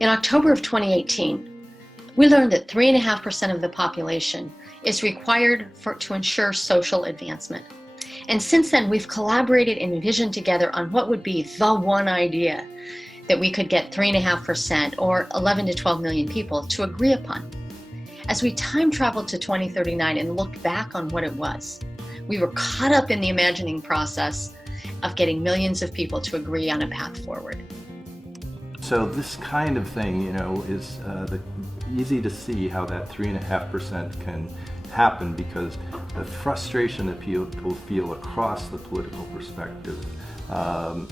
In October of 2018, we learned that 3.5% of the population is required to ensure social advancement. And since then, we've collaborated and envisioned together on what would be the one idea that we could get 3.5% or 11 to 12 million people to agree upon. As we time traveled to 2039 and looked back on what it was, we were caught up in the imagining process of getting millions of people to agree on a path forward. So this kind of thing, is easy to see how that 3.5% can happen, because the frustration that people feel across the political perspective, I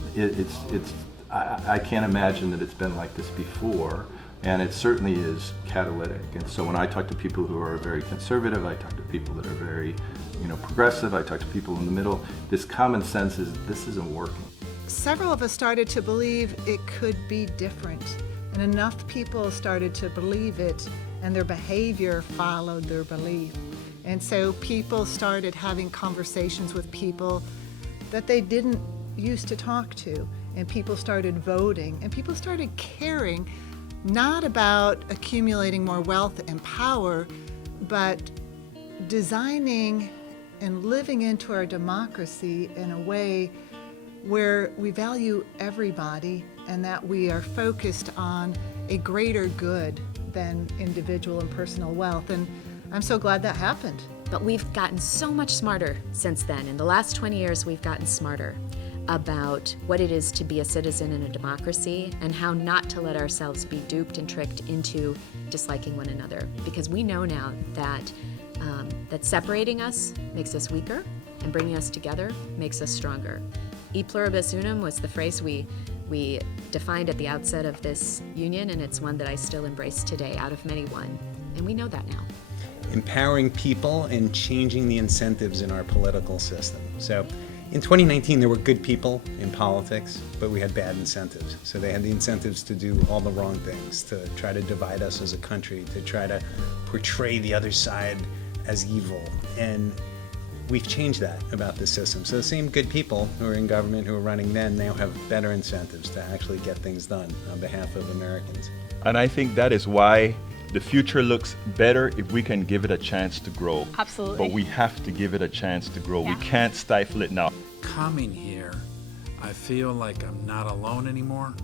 can't imagine that it's been like this before, and it certainly is catalytic. And so when I talk to people who are very conservative, I talk to people that are very, progressive, I talk to people in the middle, this common sense is this isn't working. Several of us started to believe it could be different, and enough people started to believe it, and their behavior followed their belief. And so people started having conversations with people that they didn't used to talk to, and people started voting, and people started caring not about accumulating more wealth and power, but designing and living into our democracy in a way where we value everybody and that we are focused on a greater good than individual and personal wealth. And I'm so glad that happened. But we've gotten so much smarter since then. In the last 20 years, we've gotten smarter about what it is to be a citizen in a democracy and how not to let ourselves be duped and tricked into disliking one another. Because we know now that that separating us makes us weaker, and bringing us together makes us stronger. E pluribus unum was the phrase we defined at the outset of this union, and it's one that I still embrace today, out of many one. And we know that now. Empowering people and changing the incentives in our political system. So in 2019, there were good people in politics, but we had bad incentives. So they had the incentives to do all the wrong things, to try to divide us as a country, to try to portray the other side as evil. And we've changed that about the system. So the same good people who are in government, who are running then, now have better incentives to actually get things done on behalf of Americans. And I think that is why the future looks better if we can give it a chance to grow. Absolutely. But we have to give it a chance to grow. Yeah. We can't stifle it now. Coming here, I feel like I'm not alone anymore.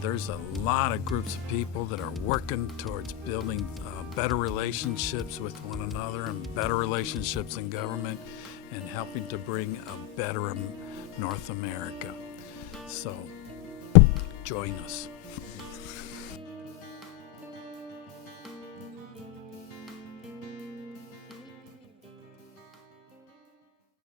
There's a lot of groups of people that are working towards building better relationships with one another and better relationships in government, and helping to bring a better North America. So join us.